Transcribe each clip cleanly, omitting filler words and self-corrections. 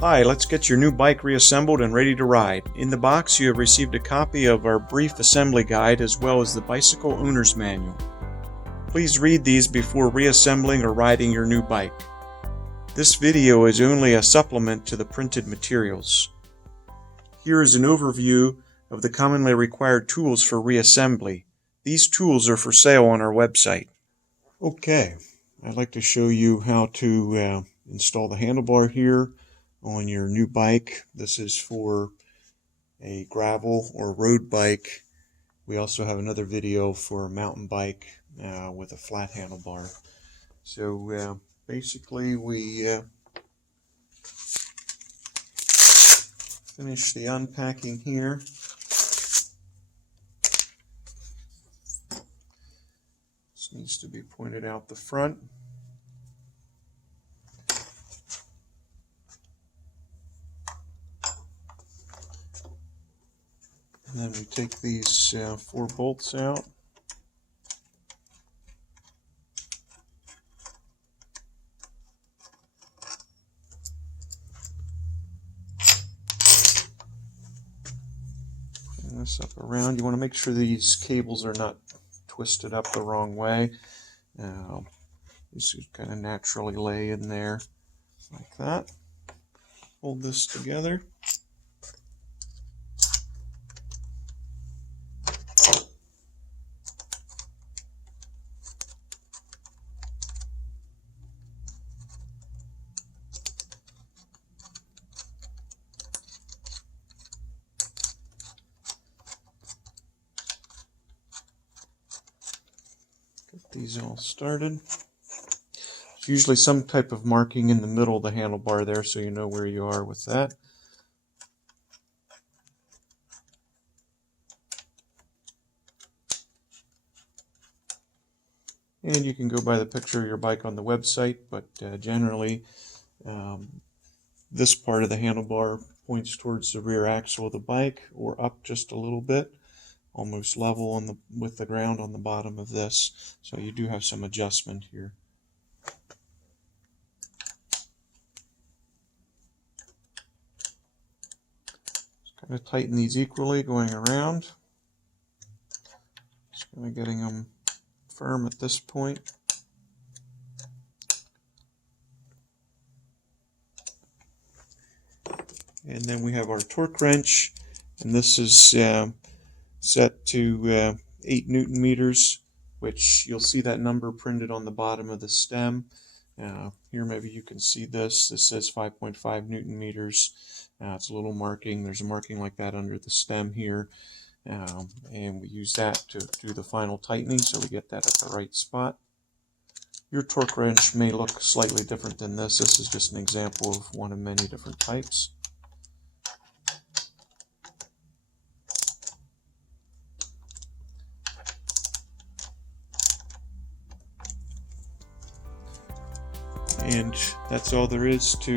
Hi, let's get your new bike reassembled and ready to ride. In the box you have received a copy of our brief assembly guide as well as the Bicycle Owner's Manual. Please read these before reassembling or riding your new bike. This video is only a supplement to the printed materials. Here is an overview of the commonly required tools for reassembly. These tools are for sale on our website. Okay, I'd like to show you how to install the handlebar here on your new bike. This is for a gravel or road bike. We also have another video for a mountain bike with a flat handlebar. So basically we finish the unpacking here. This needs to be pointed out the front. And then we take these 4 bolts out. Bring this up around. You want to make sure these cables are not twisted up the wrong way. These should kind of naturally lay in there like that. Hold this together. Get these all started. There's usually some type of marking in the middle of the handlebar there, so you know where you are with that. And you can go by the picture of your bike on the website, but generally this part of the handlebar points towards the rear axle of the bike, or up just a little bit, almost level with the ground on the bottom of this. So you do have some adjustment here. Just kind of tighten these equally going around. Just kind of getting them firm at this point. And then we have our torque wrench, and this is set to 8 Newton meters, which you'll see that number printed on the bottom of the stem. Here maybe you can see this. This says 5.5 Newton meters. It's a little marking. There's a marking like that under the stem here. And we use that to do the final tightening, so we get that at the right spot. Your torque wrench may look slightly different than this. This is just an example of one of many different types. And that's all there is to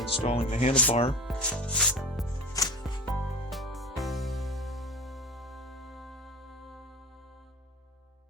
installing the handlebar.